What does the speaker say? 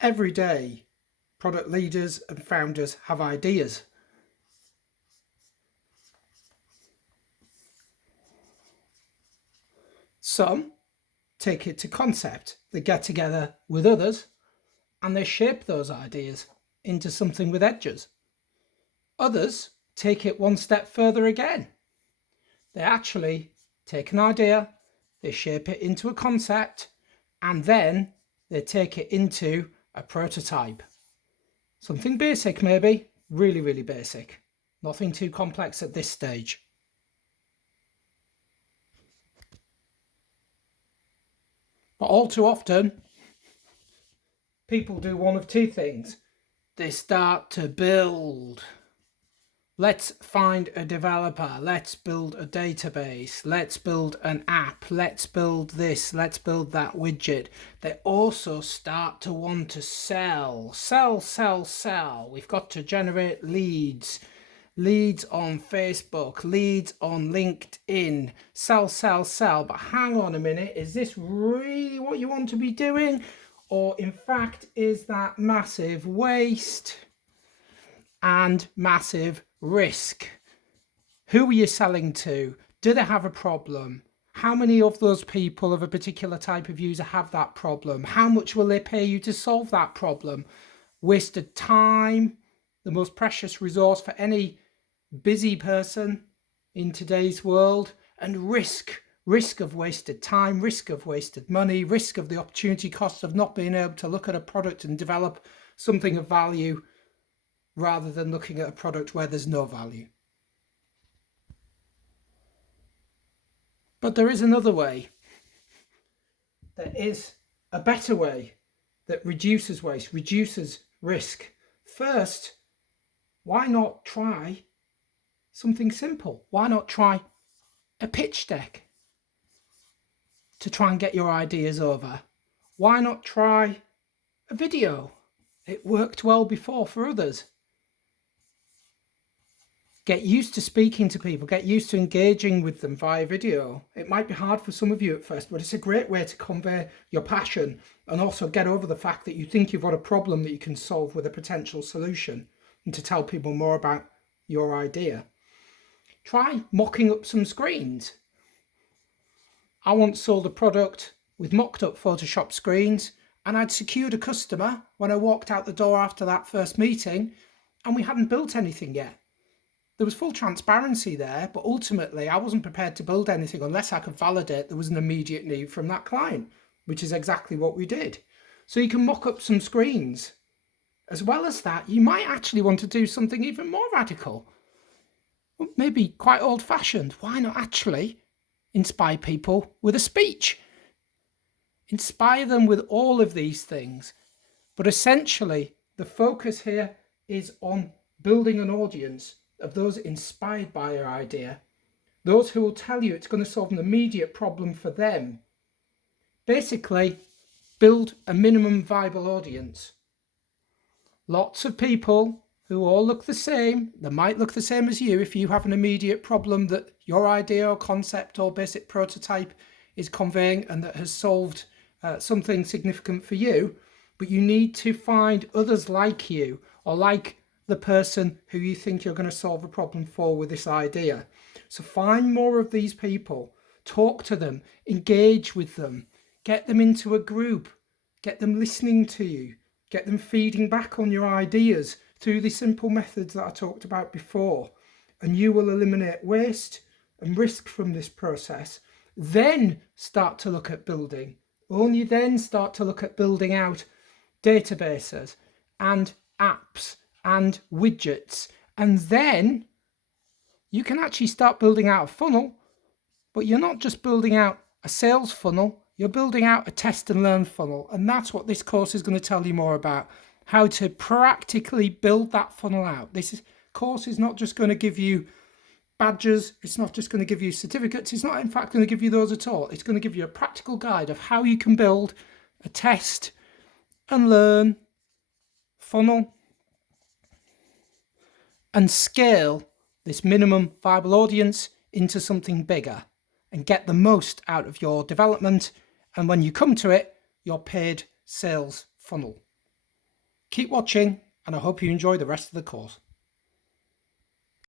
Every day, product leaders and founders have ideas. Some take it to concept. They get together with others and they shape those ideas into something with edges. Others take it one step further again. They actually take an idea, they shape it into a concept, and then they take it into a prototype. Something basic maybe, really, really basic. Nothing too complex at this stage. But all too often, people do one of two things. They start to build. Let's find a developer. Let's build a database. Let's build an app. Let's build this. Let's build that widget. They also start to want to sell. Sell. We've got to generate leads. Leads on Facebook. Leads on LinkedIn. Sell. But hang on a minute. Is this really what you want to be doing? Or in fact, is that massive waste and massive risk? Who are you selling to? Do they have a problem? How many of those people of a particular type of user have that problem? How much will they pay you to solve that problem? Wasted time, the most precious resource for any busy person in today's world, and risk of wasted time, risk of wasted money, risk of the opportunity cost of not being able to look at a product and develop something of value rather than looking at a product where there's no value. But there is another way. There is a better way that reduces waste, reduces risk. First, why not try something simple? Why not try a pitch deck to try and get your ideas over? Why not try a video? It worked well before for others. Get used to speaking to people, get used to engaging with them via video. It might be hard for some of you at first, but it's a great way to convey your passion and also get over the fact that you think you've got a problem that you can solve with a potential solution, and to tell people more about your idea. Try mocking up some screens. I once sold a product with mocked up Photoshop screens, and I'd secured a customer when I walked out the door after that first meeting, and we hadn't built anything yet. There was full transparency there, but ultimately I wasn't prepared to build anything unless I could validate there was an immediate need from that client, which is exactly what we did. So you can mock up some screens. As well as that, you might actually want to do something even more radical, maybe quite old-fashioned. Why not actually inspire people with a speech? Inspire them with all of these things. But essentially, the focus here is on building an audience of those inspired by your idea, those who will tell you it's going to solve an immediate problem for them. Basically, build a minimum viable audience. Lots of people who all look the same. They might look the same as you if you have an immediate problem that your idea or concept or basic prototype is conveying and that has solved something significant for you. But you need to find others like you, or like the person who you think you're going to solve a problem for with this idea. So find more of these people, talk to them, engage with them, get them into a group, get them listening to you, get them feeding back on your ideas through the simple methods that I talked about before, and you will eliminate waste and risk from this process. Then start to look at building. Only then start to look at building out databases and apps and widgets, and then you can actually start building out a funnel. But you're not just building out a sales funnel, you're building out a test and learn funnel, and that's what this course is going to tell you more about, how to practically build that funnel out. This course is not just going to give you badges, it's not just going to give you certificates, it's not in fact going to give you those at all. It's going to give you a practical guide of how you can build a test and learn funnel and scale this minimum viable audience into something bigger and get the most out of your development, and when you come to it, your paid sales funnel. Keep watching, and I hope you enjoy the rest of the course.